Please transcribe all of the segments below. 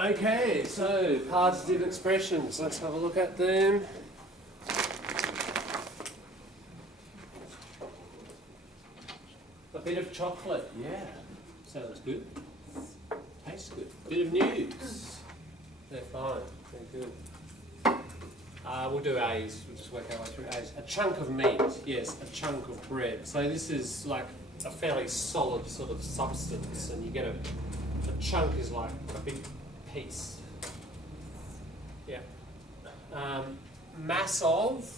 Okay, so partitive expressions. Let's have a look at them. A bit of chocolate, yeah. Sounds good. Tastes good. Bit of news. They're fine. They're good. We'll do A's. We'll just work our way through A's. A chunk of meat. Yes, a chunk of bread. So this is like a fairly solid sort of substance, and you get a chunk is like a big piece. Yeah. Mass of.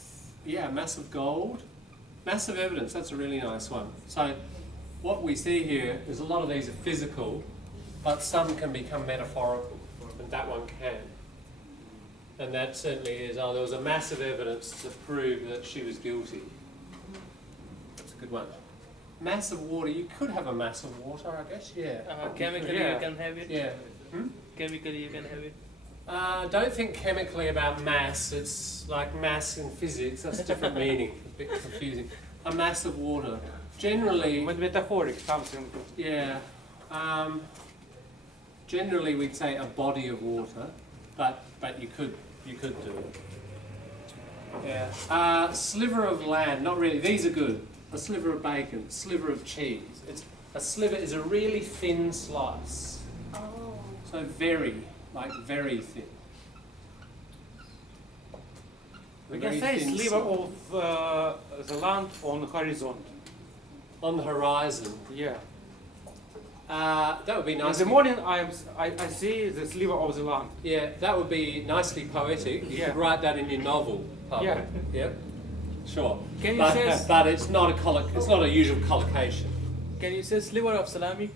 Yeah, mass of gold. Massive evidence. That's a really nice one. So what we see here is a lot of these are physical, but some can become metaphorical, and that one can. And that certainly is, there was a massive evidence to prove that she was guilty. That's a good one. Mass of water, you could have a mass of water, I guess, yeah. Chemically yeah. you can have it? Yeah. Chemically you can have it? Don't think chemically about mass, it's like mass in physics, that's a different meaning, a bit confusing. A mass of water. Generally... But metaphoric, something. Yeah. Generally we'd say a body of water, but you could do it. Yeah. Sliver of land, not really, these are good. A sliver of bacon, sliver of cheese. A sliver is a really thin slice. Oh. So very thin. We can say sliver of the land on the horizon. On the horizon. Yeah. That would be nice. In the morning I see the sliver of the land. Yeah, that would be nicely poetic. You could write that in your novel. Probably. Yeah. Yeah. Sure. Can you say? But it's not a usual collocation. Can you say sliver of salami?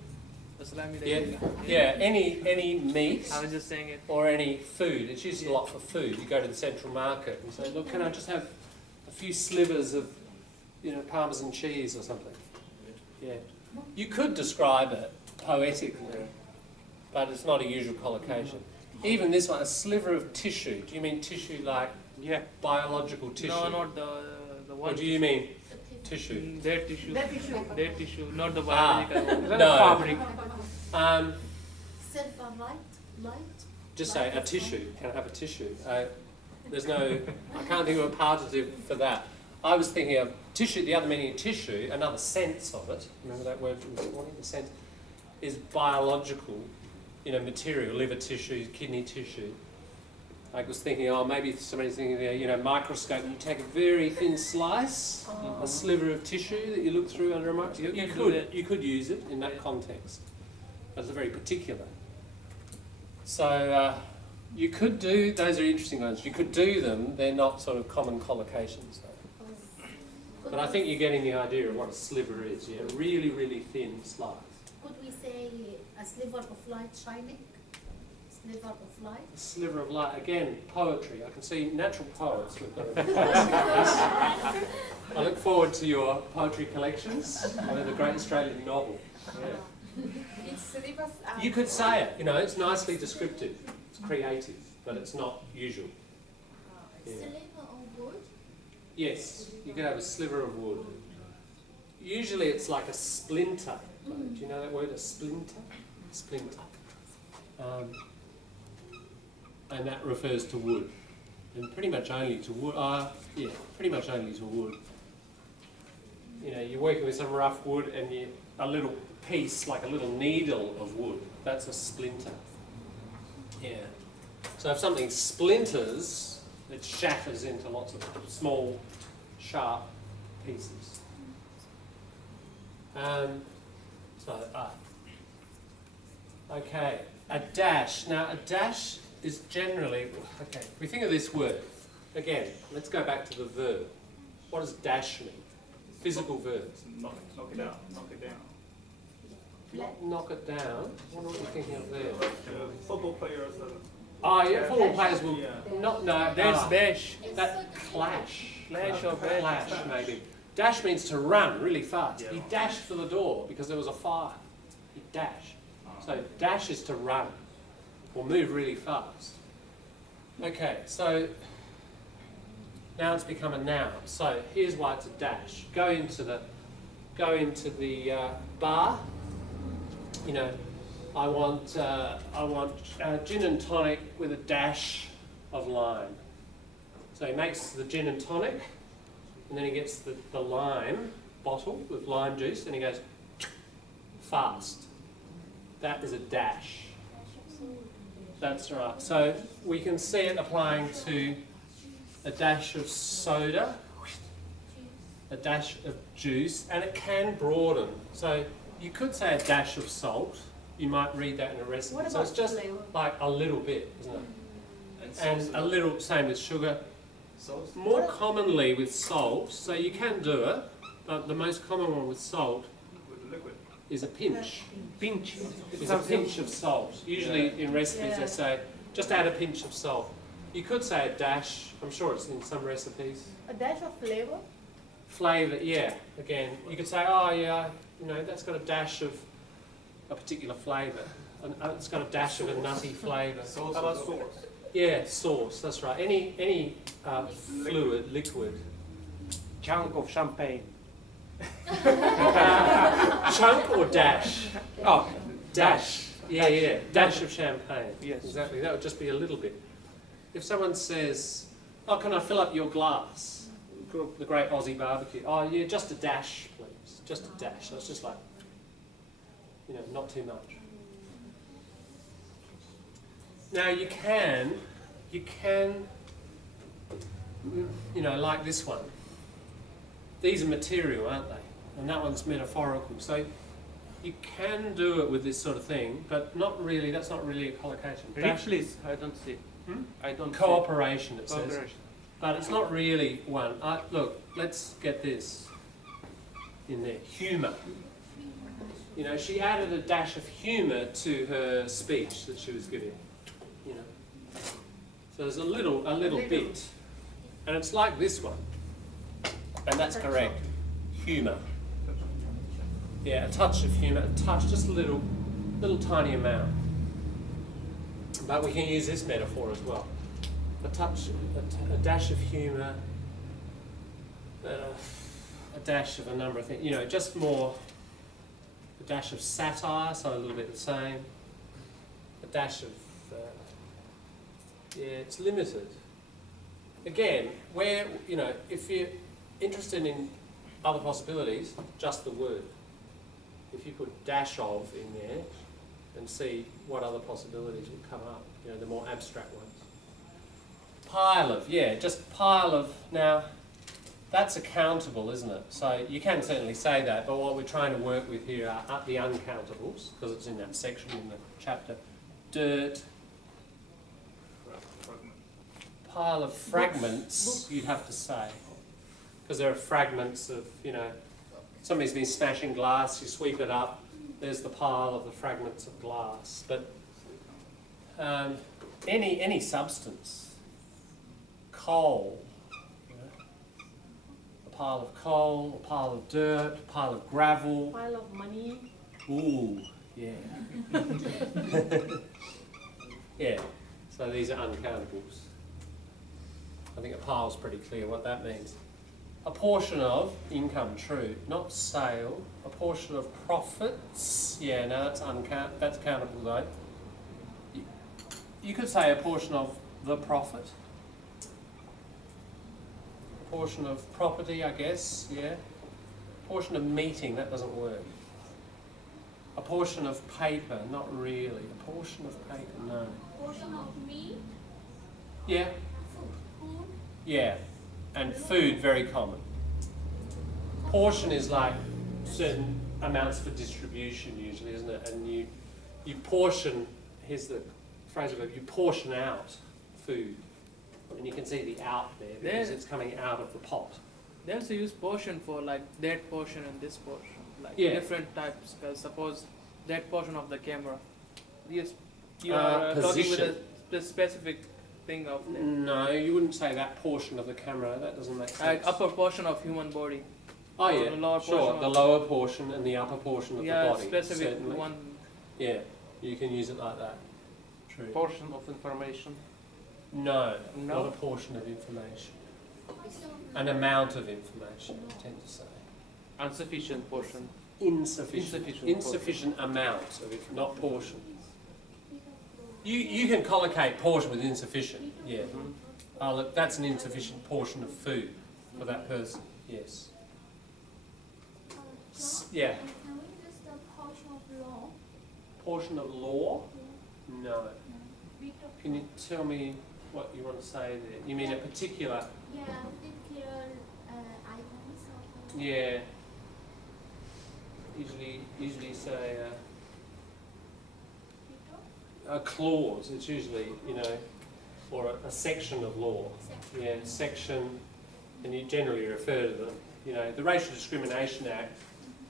The salami that you Yeah. Any meat. I was just saying it. Or any food. It's used a lot for food. You go to the central market and say, look, can I just have a few slivers of, Parmesan cheese or something? Yeah. You could describe it poetically, but it's not a usual collocation. Even this one, a sliver of tissue. Do you mean tissue like biological tissue? No, not the one. What do you mean? Tissue. Their tissue. Their tissue. Their tissue, not the biological. No. Fabric. Silver light. Just say a tissue. Can I have a tissue? There's no. I can't think of a partitive for that. I was thinking of tissue. The other meaning of tissue, another sense of it. Remember that word from this morning? The sense is biological, material, liver tissue, kidney tissue. I was thinking, maybe somebody's thinking, microscope. You take a very thin slice, a sliver of tissue that you look through under a microscope. You could use it in that context. That's very particular. So you could do. Those are interesting ones. You could do them. They're not sort of common collocations, though. But I think you're getting the idea of what a sliver is. Yeah, really, really thin slice. Could we say a sliver of light shining? Sliver of light? A sliver of light. Again, poetry. I can see natural poets. I look forward to your poetry collections with the Great Australian Novel. Yeah. You could say it. It's nicely descriptive. It's creative, but it's not usual. Yeah. Sliver of wood? Yes, you could have a sliver of wood. Usually it's like a splinter. Do you know that word, a splinter? Splinter. And that refers to wood. And pretty much only to wood. Pretty much only to wood. You're working with some rough wood and a little piece, like a little needle of wood, that's a splinter. Yeah. So if something splinters, it shatters into lots of small, sharp pieces. Okay, a dash. Now, a dash is generally, if we think of this word, again, let's go back to the verb. What does dash mean? Physical verb. Knock it down. Knock it down. Knock it down. What are you thinking of there? Football players. Football players will not know. There's dash. That clash. Clash or bash. Clash, maybe. Dash means to run really fast. He dashed for the door because there was a fire. He dashed. So dash is to run or move really fast. Okay, so now it's become a noun. So here's why it's a dash. Go into the bar. I want gin and tonic with a dash of lime. So he makes the gin and tonic, and then he gets the lime bottle with lime juice, and he goes fast. That is a dash. That's right. So we can see it applying to a dash of soda, a dash of juice, and it can broaden. So you could say a dash of salt. You might read that in a recipe. What So about it's just flavor? like a little bit, isn't it? And a little, same with sugar. Sauce? More commonly with salt, so you can do it, but the most common one with salt Liquid. is a pinch. Pinch. Is a pinch of salt. Usually in recipes Yeah. they say, just add a pinch of salt. You could say a dash, I'm sure it's in some recipes. A dash of flavor? Flavour, yeah, again, you could say, oh yeah, you know, that's got a dash of a particular flavour. And it's got a dash of a nutty flavour. Sauce. How about sauce? Yeah, sauce, that's right. Any fluid, liquid. Chunk of champagne. Chunk or dash? Oh, Dash. Yeah. Dash of champagne. Yes. Exactly. That would just be a little bit. If someone says, oh, can I fill up your glass? The great Aussie barbecue. Oh, yeah, just a dash, please. Just a dash. So it's just like, you know, not too much. Now you can, you know, like this one. These are material, aren't they? And that one's metaphorical. So you can do it with this sort of thing, but not really. That's not really a collocation. read please. I don't see. Hmm? I don't Cooperation, it see. says. Cooperation. But it's not really one. Look, let's get this in there. Humour. You know, she added a dash of humour to her speech that she was giving. You know, so there's a little bit, and it's like this one, and that's correct. Humour. Yeah, a touch of humour, a touch, just a little tiny amount. But we can use this metaphor as well. A touch, a dash of humour, a dash of a number of things. You know, just more. A dash of satire, so a little bit the same. A dash of, yeah, it's limited. Again, where, you know, if you're interested in other possibilities, just the word. If you put dash of in there and see what other possibilities would come up, you know, the more abstract ones. Pile of, yeah, just pile of. Now, that's accountable, isn't it? So you can certainly say that, but what we're trying to work with here are the uncountables, because it's in that section in the chapter. Dirt, pile of fragments, you'd have to say. Because there are fragments of, you know, somebody's been smashing glass, you sweep it up, there's the pile of the fragments of glass. But any substance, coal, a pile of coal, a pile of dirt, a pile of gravel. Pile of money? Ooh, yeah. Yeah, so these are uncountables. I think a pile's pretty clear what that means. A portion of income, true, not sale. A portion of profits, yeah, no, that's countable though. You could say a portion of the profit. A portion of property, I guess, yeah. A portion of meeting, that doesn't work. A portion of paper, not really. A portion of paper, no. Portion of meat, Yeah, food, yeah. And food, very common. Portion is like certain amounts for distribution usually, isn't it? And you portion, here's the phrasal verb, you portion out food. And you can see the out there because it's coming out of the pot. They also use portion for like that portion and this portion, like Yeah. different types. Because suppose that portion of the camera, you are talking with Position. a specific thing of that. No, you wouldn't say that portion of the camera, that doesn't make sense. Like upper portion of human body. Oh or yeah, the lower sure, portion the of- lower portion and the upper portion of Yeah, the body. specific certainly. one. Yeah, you can use it like that. True. Portion of information. No, No. not a portion of information. An amount of information, I tend to say. Insufficient portion. Insufficient. Insufficient Insufficient amount of it, not portion. You can collocate portion with insufficient, yeah. Oh, look, that's an insufficient portion of food for that person, yes. Yeah. Can we use the portion of law? Portion of law? No. We talk Can you tell me what you want to say there? You mean a particular? yeah, particular items or Yeah. Usually say a clause. It's usually, you know, or a section of law. Yeah, section, and you generally refer to them. You know, the Racial Discrimination Act,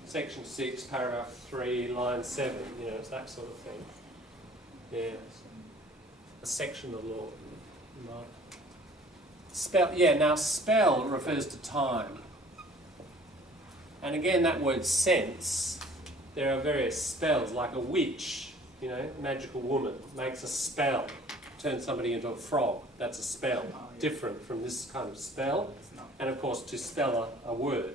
Section 6, Paragraph 3, Line 7. You know, it's that sort of thing. Yeah, a section of law. Right. Spell. Yeah. Now, spell refers to time. And again, that word sense, there are various spells, like a witch, you know, magical woman, makes a spell, turns somebody into a frog. That's a spell, different from this kind of spell. And of course, to spell a word,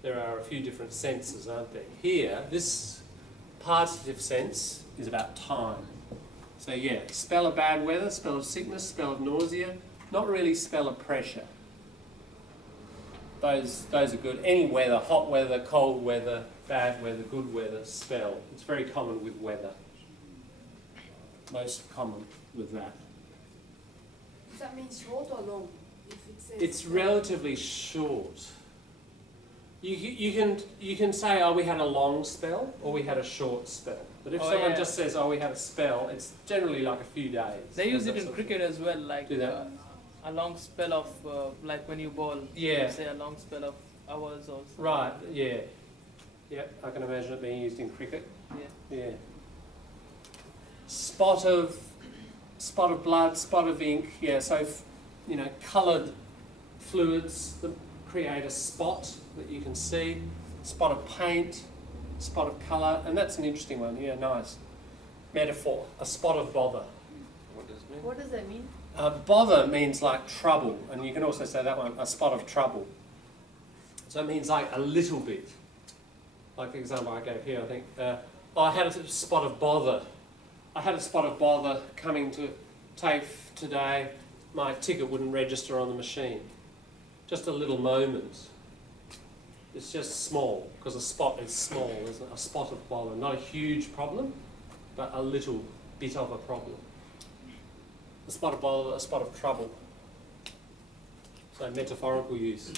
there are a few different senses, aren't there? Here, this partitive sense is about time. So yeah, spell of bad weather, spell of sickness, spell of nausea, not really spell of pressure. Those are good. Any weather, hot weather, cold weather, bad weather, good weather, spell. It's very common with weather. Most common with that. Does that mean short or long? If it says It's relatively short. You can say, oh, we had a long spell, or we had a short spell. But if Oh, someone yeah. just says, oh, we had a spell, it's generally like a few days. They use That it in sort of cricket as well, like Do that? a long spell of like when you bowl. Yeah. You say a long spell of hours or something. Right, yeah. Yep, I can imagine it being used in cricket. Yeah. Yeah. Spot of blood, spot of ink. Yeah, so you know, coloured fluids that create a spot that you can see. Spot of paint, spot of colour, and that's an interesting one. Yeah, nice metaphor. A spot of bother. What does it mean? what does that mean? Bother means like trouble, and you can also say that one, a spot of trouble. So it means like a little bit. Like the example I gave here, I think, I had a spot of bother. I had a spot of bother coming to TAFE today. My ticket wouldn't register on the machine. Just a little moment. It's just small, because a spot is small, isn't it? A spot of bother. Not a huge problem, but a little bit of a problem. A spot of bother, a spot of trouble. So metaphorical use.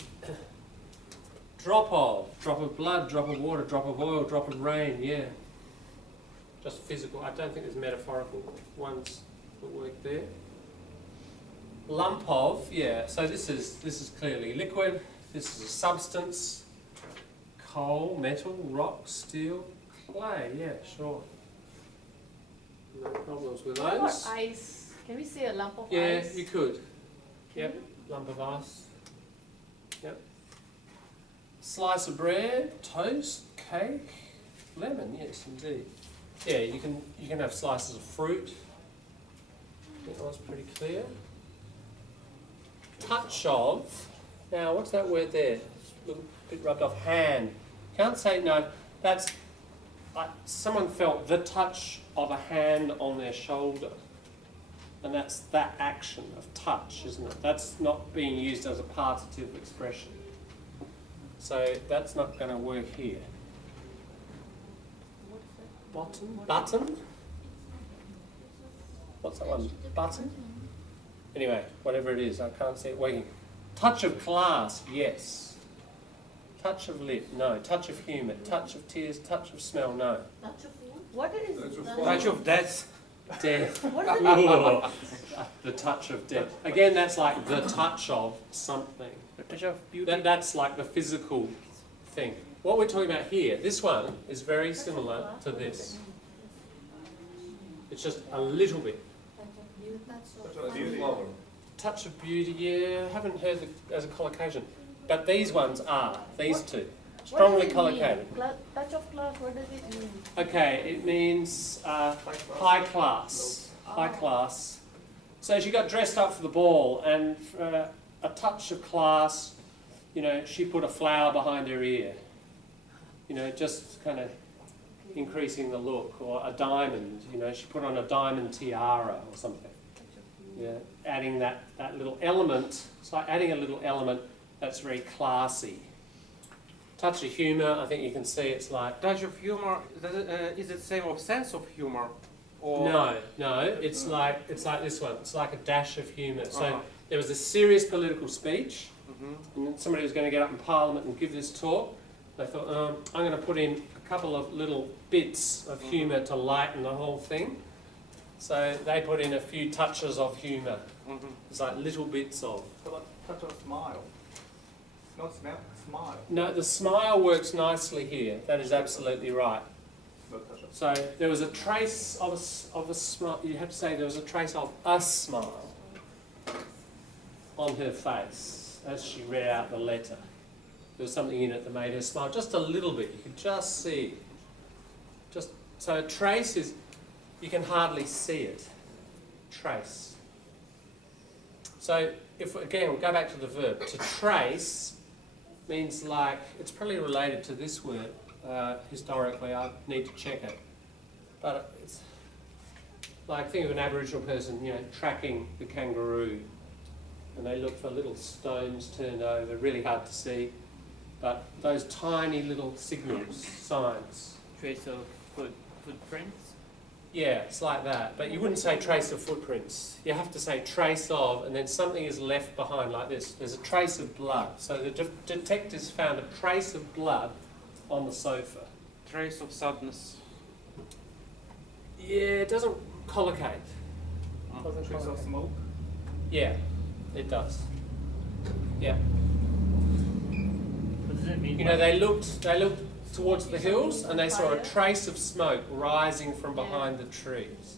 Drop of blood, drop of water, drop of oil, drop of rain, yeah. Just physical. I don't think there's metaphorical ones that work there. Lump of, yeah. So this is clearly liquid. This is a substance. Coal, metal, rock, steel, clay, yeah, sure. No problems with What about those. ice? Can we say a lump of Yeah, ice? you could. Yep, lump of ice. Yep. Slice of bread, toast, cake, lemon. Yes, indeed. Yeah, you can have slices of fruit. I think that was pretty clear. Touch of. Now, what's that word there? A little bit rubbed off. Hand. Can't say no. That's someone felt the touch of a hand on their shoulder. And that's that action of touch, isn't it? That's not being used as a partitive expression. So that's not going to work here. Button? What's that one? Button? Anyway, whatever it is, I can't see it working. Touch of class, yes. Touch of lip, no. Touch of humour, touch of tears, touch of smell, no. Touch of food? What is Touch of death. Death. what does it mean? Ugh. The touch of death. Again, that's like the touch of something. The touch of beauty. That's like the physical thing. What we're talking about here, this one is very similar to this. It's just a little bit. Touch of beauty, yeah, I haven't heard it as a collocation. But these ones are, these two. Strongly collocated. Touch of class, what does it mean? Okay, it means high class. High class. So she got dressed up for the ball, and for a touch of class, you know, she put a flower behind her ear. You know, just kind of increasing the look, or a diamond, you know, she put on a diamond tiara or something. Yeah, adding that little element, it's like adding a little element that's very classy. Touch of humour, I think you can see it's like... Touch of humor, is it same of sense of humor? Or No, it's like this one, it's like a dash of humour. So Uh-huh. there was a serious political speech, Mhm. and somebody was going to get up in Parliament and give this talk. They thought, I'm going to put in a couple of little bits of humour to lighten the whole thing. So they put in a few touches of humour. Mhm. It's like little bits of... So like touch of smile. Not smell, smile. No, the smile works nicely here. That is absolutely right. No touch of. So there was a trace of a smile. You have to say there was a trace of a smile on her face as she read out the letter. There was something in it that made her smile just a little bit. You could just see. So a trace is, you can hardly see it. Trace. So if again we'll go back to the verb. To trace means like, it's probably related to this word historically. I need to check it. But it's like, think of an Aboriginal person, you know, tracking the kangaroo, and they look for little stones turned over, really hard to see, but those tiny little signals, signs. Trace of footprints. Yeah, it's like that. But you wouldn't say trace of footprints. You have to say trace of, and then something is left behind like this. There's a trace of blood. So the detectives found a trace of blood on the sofa. Trace of sadness. Yeah, it doesn't collocate. Doesn't Trace of collocate. smoke. Yeah, it does. Yeah. What does it mean? You know, they looked towards the hills and they saw a trace of smoke rising from behind the trees.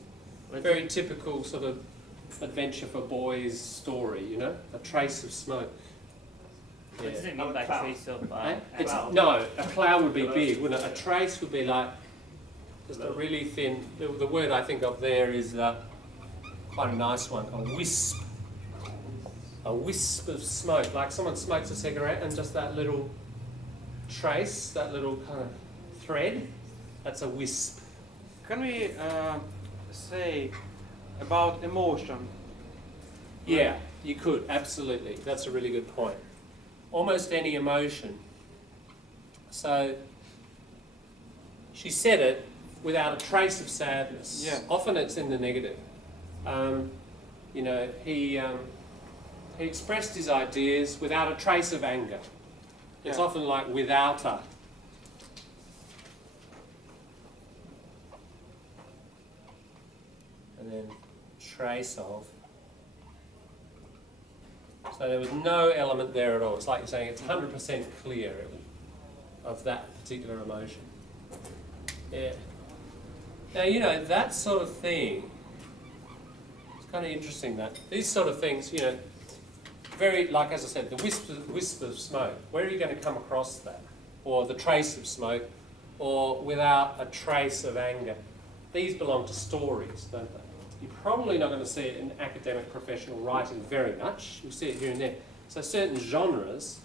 Very typical sort of adventure for boys story, you know, a trace of smoke. What does Yeah. it mean by Cloud. trace of It's, cloud? no, a cloud would be big, wouldn't it? A trace would be like just a really thin. The word I think of there is quite a nice one, a wisp. A wisp of smoke, like someone smokes a cigarette and just that little trace, that little kind of thread, that's a wisp. Can we say about emotion? Yeah, you could, absolutely. That's a really good point. Almost any emotion. So she said it without a trace of sadness. Yeah. Often it's in the negative. You know, he expressed his ideas without a trace of anger. It's Yeah. often like without a. And then trace of. So there was no element there at all. It's like you're saying it's 100% clear of that particular emotion. Yeah. Now, you know, that sort of thing, it's kind of interesting that these sort of things, you know, very, like as I said, the wisp of smoke, where are you going to come across that? Or the trace of smoke, or without a trace of anger. These belong to stories, don't they? You're probably not going to see it in academic professional writing very much. You'll see it here and there. So certain genres,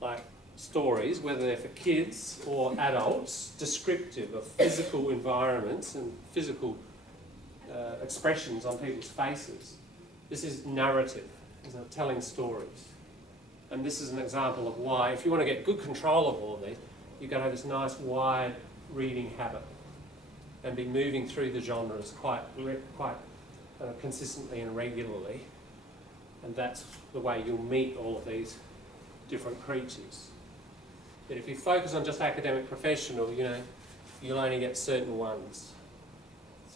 like stories, whether they're for kids or adults, descriptive of physical environments and physical expressions on people's faces. This is narrative, telling stories. And this is an example of why, if you want to get good control of all of these, you've got to have this nice wide reading habit and be moving through the genres quite consistently and regularly. And that's the way you'll meet all of these different creatures. But if you focus on just academic professional, you know, you'll only get certain ones.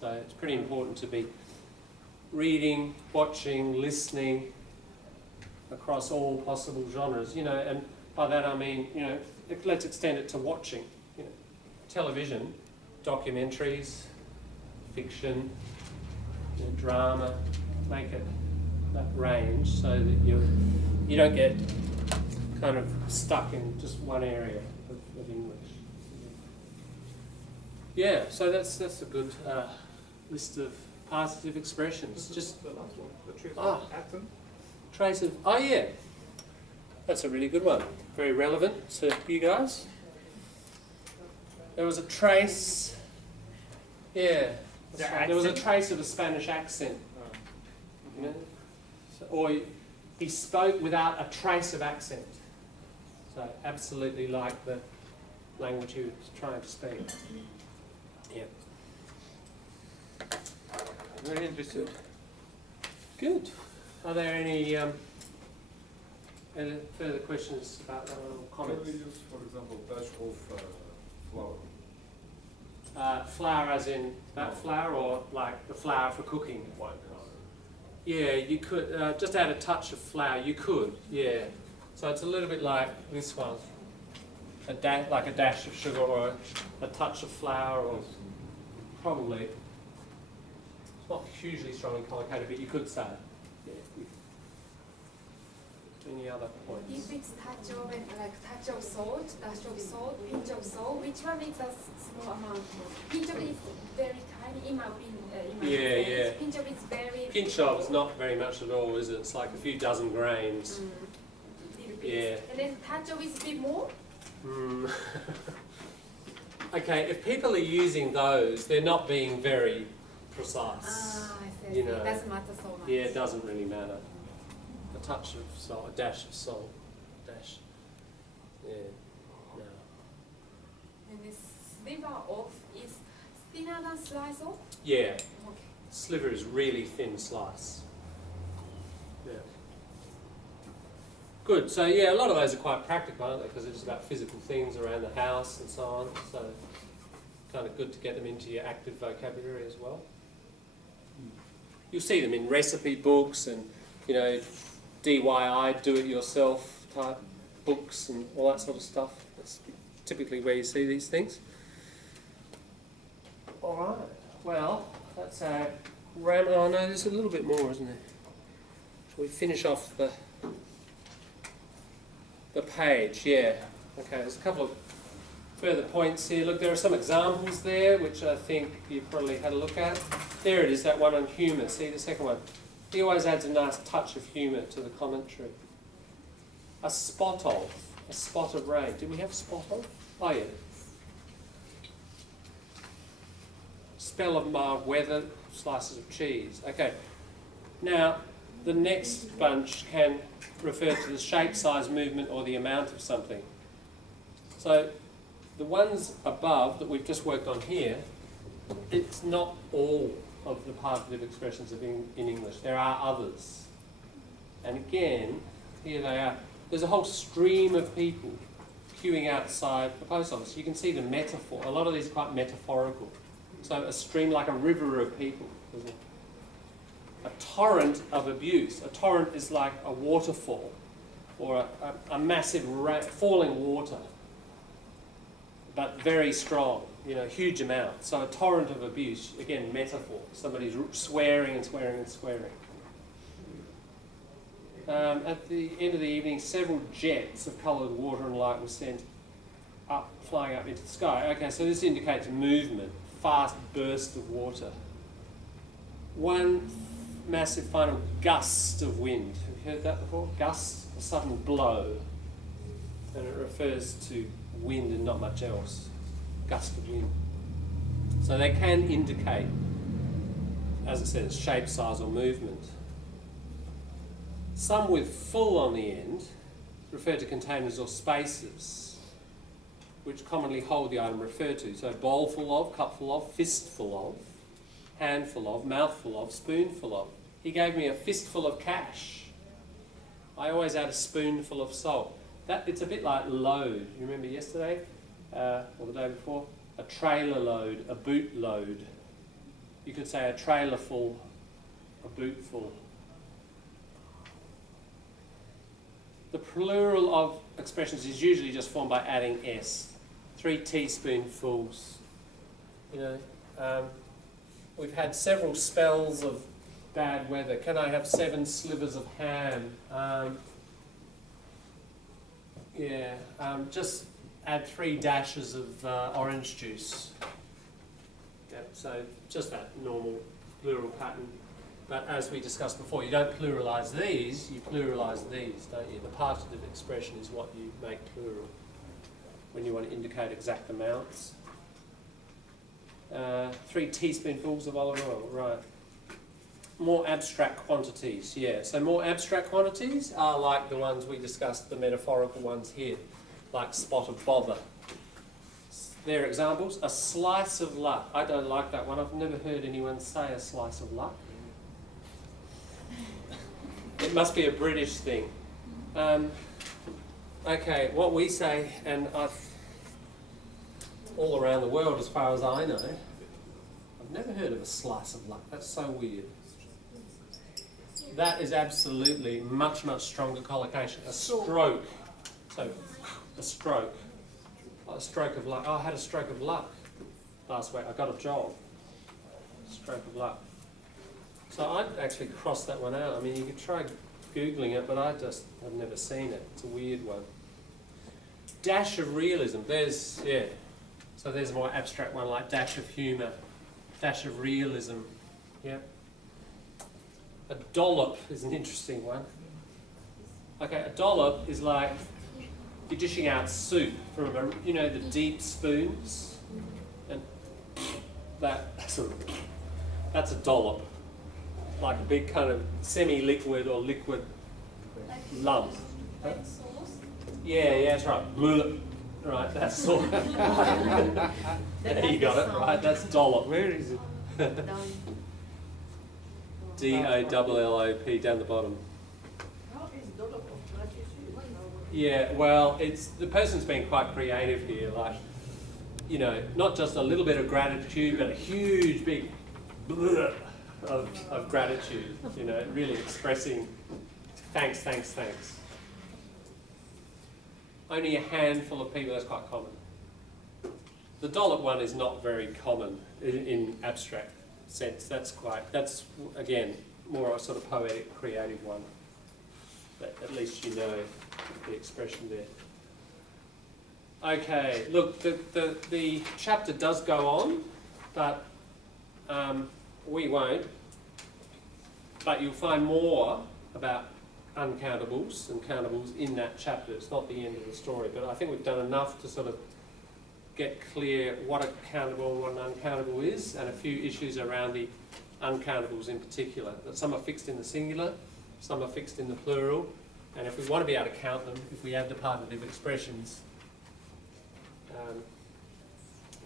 So it's pretty important to be reading, watching, listening across all possible genres, you know, and by that I mean, you know, let's extend it to watching, you know, television, documentaries, fiction, you know, drama, make it that range so that you don't get kind of stuck in just one area of English. Yeah, so that's a good list of partitive expressions. Just The last one, the trace Ah. of atom. trace of, oh yeah, that's a really good one. Very relevant to you guys. There was a trace. Yeah. The There was a accent? trace of a Spanish accent. You know? Or he spoke without a trace of accent. So absolutely like the language he was trying to speak. Yeah. Very interesting. Good. Are there any further questions about that or Can we comments? use, for example, dash of flour? Flour as in that flour or like the flour for cooking? White flour. Yeah, you could just add a touch of flour. You could, yeah. So it's a little bit like this one, like a dash of sugar or a touch of flour, or probably. It's not hugely strongly collocated, but you could say it. Yeah. Any other points? If it's touch of touch of salt, dash of salt, pinch of salt, which one is a small amount? Pinch of is very tiny in my opinion. Yeah. Pinch of is very. Pinch of is not very much at all, is it? It's like a few dozen grains. Little bit. Yeah. And then touch of is a bit more. Mm. Okay, if people are using those, they're not being very precise. I see. You know. It doesn't matter so much. Yeah, it doesn't really matter. A touch of salt, a dash of salt, dash. Yeah, no. And this sliver of is thinner than slice of. Yeah, Okay. sliver is really thin slice. Yeah. Good. So yeah, a lot of those are quite practical, aren't they? Because they're just about physical things around the house and so on. So kind of good to get them into your active vocabulary as well. You'll see them in recipe books and, you know, DIY, do-it-yourself type books and all that sort of stuff. That's typically where you see these things. All right. Well, that's a ram. Oh no, there's a little bit more, isn't there? Shall we finish off the page? Yeah. Okay. There's a couple of further points here. Look, there are some examples there, which I think you've probably had a look at. There it is, that one on humour. See the second one? He always adds a nice touch of humour to the commentary. A spot of rain. Did we have spot of? Oh yeah. Spell of mild weather, slices of cheese. Okay. Now, the next bunch can refer to the shape, size, movement, or the amount of something. So, the ones above that we've just worked on here, it's not all of the partitive expressions in English. There are others. And again, here they are. There's a whole stream of people queuing outside the post office. You can see the metaphor. A lot of these are quite metaphorical. So a stream like a river of people. Isn't it? A torrent of abuse. A torrent is like a waterfall or a massive falling water, but very strong, you know, huge amount. So a torrent of abuse, again, metaphor. Somebody's swearing and swearing and swearing. At the end of the evening, several jets of coloured water and light were sent up, flying up into the sky. Okay, so this indicates movement, fast burst of water. One massive final gust of wind. Have you heard that before? Gust, a sudden blow. And it refers to wind and not much else. Gust of wind. So they can indicate, as it says, shape, size or movement. Some with full on the end refer to containers or spaces which commonly hold the item referred to. So bowlful of, cupful of, fistful of, handful of, mouthful of, spoonful of. He gave me a fistful of cash. I always add a spoonful of salt. It's a bit like load. You remember yesterday or the day before? A trailer load, a boot load. You could say a trailer full, a boot full. The plural of expressions is usually just formed by adding s. 3 teaspoonfuls. You know, we've had several spells of bad weather. Can I have 7 slivers of ham? Just add 3 dashes of orange juice. Yep, so just that normal plural pattern. But as we discussed before, you don't pluralise these, you pluralise these, don't you? The partitive expression is what you make plural when you want to indicate exact amounts. 3 teaspoonfuls of olive oil, right. More abstract quantities, yeah. So more abstract quantities are like the ones we discussed, the metaphorical ones here, like spot of bother. They're examples. A slice of luck. I don't like that one. I've never heard anyone say a slice of luck. It must be a British thing. Okay, what we say, and all around the world as far as I know, I've never heard of a slice of luck. That's so weird. That is absolutely much, much stronger collocation. A stroke. So, a stroke. A stroke of luck. Oh, I had a stroke of luck last week. I got a job. Stroke of luck. So I'd actually cross that one out. I mean, you could try Googling it, but I've never seen it. It's a weird one. Dash of realism. There's, yeah. So there's a more abstract one like dash of humour. Dash of realism. Yeah. A dollop is an interesting one. Okay, a dollop is like you're dishing out soup from the deep spoons, and that's a dollop, like a big kind of semi-liquid or liquid lump. Like sauce. Yeah, that's right. Blech. Right, that's all. There you got it. Right, that's dollop. Where is it? D-O-L-L-O-P down the bottom. Yeah, well, it's the person's been quite creative here, like, not just a little bit of gratitude, but a huge big bleh of gratitude, really expressing thanks. Only a handful of people, that's quite common. The dollop one is not very common in abstract sense. That's again, more a sort of poetic, creative one. But at least you know the expression there. Okay, look, the chapter does go on, but we won't. But you'll find more about uncountables and countables in that chapter. It's not the end of the story, but I think we've done enough to sort of get clear what a countable and what an uncountable is, and a few issues around the uncountables in particular. That some are fixed in the singular, some are fixed in the plural, and if we want to be able to count them, if we add the partitive expressions,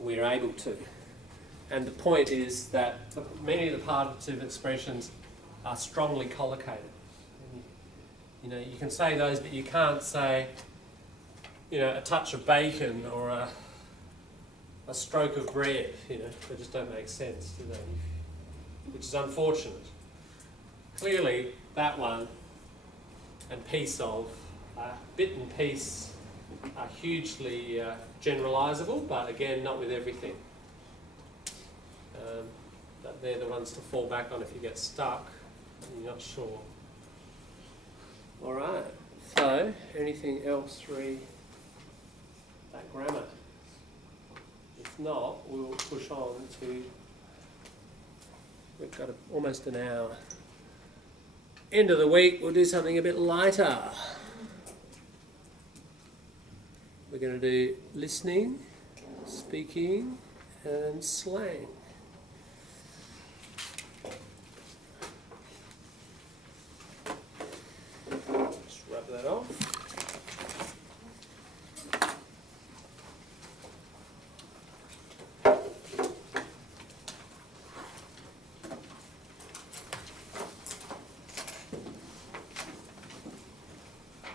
we're able to. And the point is that many of the partitive expressions are strongly collocated. You can say those, but you can't say, a touch of bacon or a stroke of bread. They just don't make sense, do they? Which is unfortunate. Clearly, that one and piece of, bit and piece are hugely generalisable, but again, not with everything. But they're the ones to fall back on if you get stuck and you're not sure. All right, so anything else re that grammar? If not, we'll push on to, we've got almost an hour. End of the week, we'll do something a bit lighter. We're going to do listening, speaking, and slang. Just rub that off.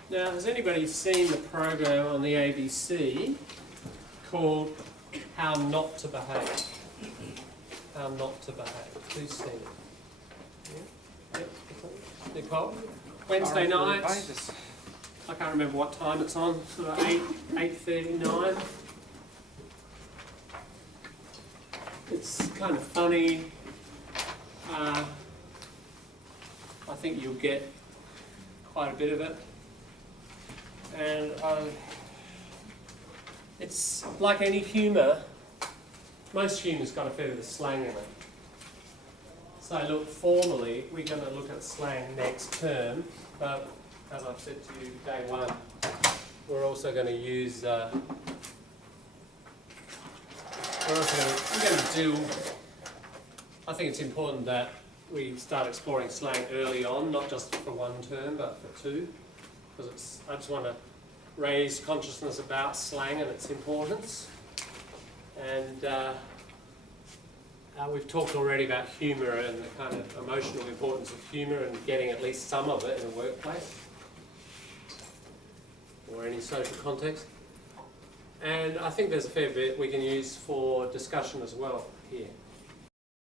Now, has anybody seen the program on the ABC called How Not to Behave? How Not to Behave. Who's seen it? Yeah? Yep. Nicole? Wednesday nights. I can't remember what time it's on. Sort of 8:39. It's kind of funny. I think you'll get quite a bit of it. And it's like any humour, most humour's got a fair bit of slang in it. So look, formally, we're going to look at slang next term, but as I've said to you, day one, we're also going to use we're going to do. I think it's important that we start exploring slang early on, not just for one term, but for two, because I just want to raise consciousness about slang and its importance. And we've talked already about humour and the kind of emotional importance of humour and getting at least some of it in a workplace or any social context. And I think there's a fair bit we can use for discussion as well here.